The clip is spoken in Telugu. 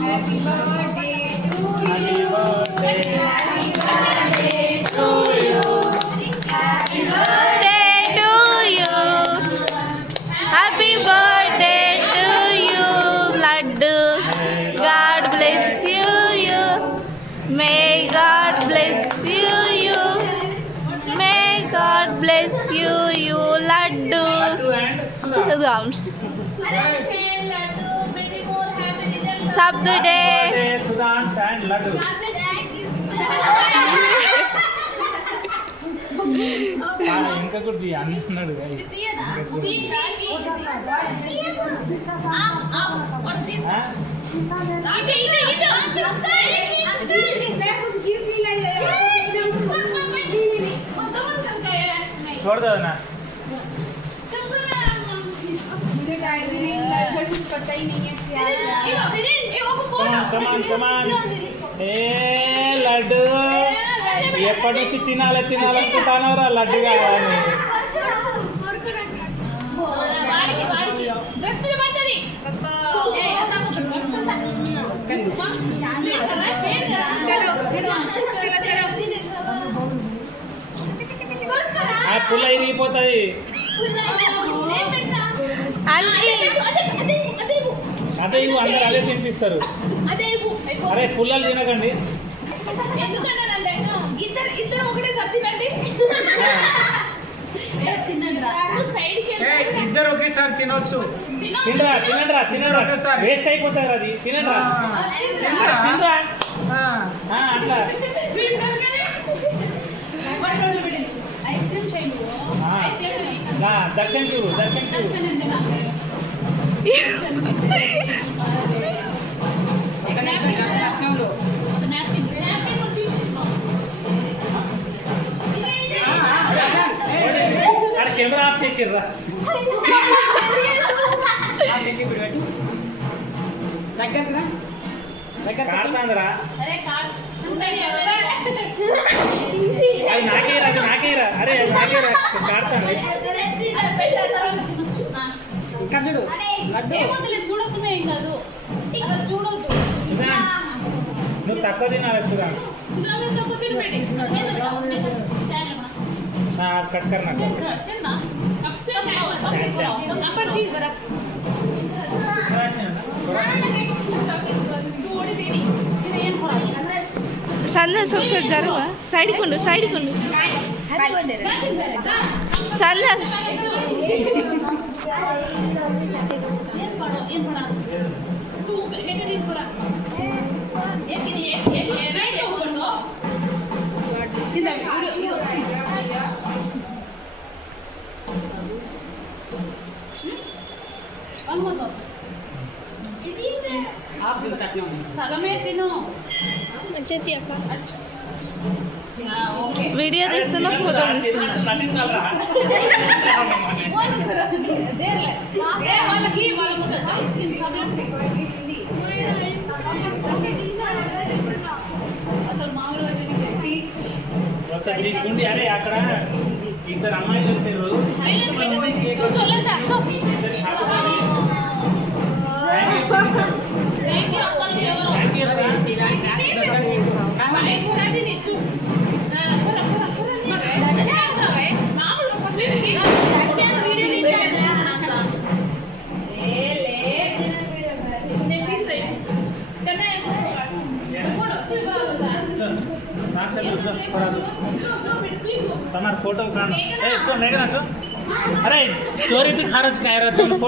Happy birthday to you. Happy birthday to you. Happy birthday To you. Happy birthday to you, Laddu. God bless you, you. May God bless you, you. May God bless you, you, Laddu. Sudams. Sabdude. Sudans and Laddu. ఇంకా గుర్తు అన్నాడు छोड़ दो ना पता ही नहीं है कमान ए लड्डू ఎప్పటి నుంచి తినాలనుకుంటానవరా లడ్డు కావాలని పుల్ల ఇరిగిపోతుంది అదే ఇవ్వు అందరు అదే తినిపిస్తారు అరే పుల్లలు తినకండి ఇద్దరు ఒకటే తినండి ఇద్దరు ఒకేసారి తినొచ్చు తినరా తినరా తినరా వేస్ట్ అయిపోతుంది అది తినరా తినరా అట్లా దర్శన్ చూడు దర్శన్ కెమెరా ఆఫ్ చేసిర్రా కాడుతాందిరా అది నాకేరా అరే నాకేరా కాడుతాంది చూడకుండా ఏం కాదు చూడొద్దు నువ్వు తక్కువ తినాలి సురా कट करना సందేశ్ ఒకసారి జరుగు సైడ్ కొండు సందేశ్ సగమే తిను వీడియో తీస్తున్నా ఫోటో తీస్తున్నా అరే అక్కడ ఇద్దరు అమ్మాయిలు వచ్చారు તમારો ફોટો કાઢો એ ચો મેગરા છો અરે ચોરીથી ખારજ કાયરા તમે ફોટો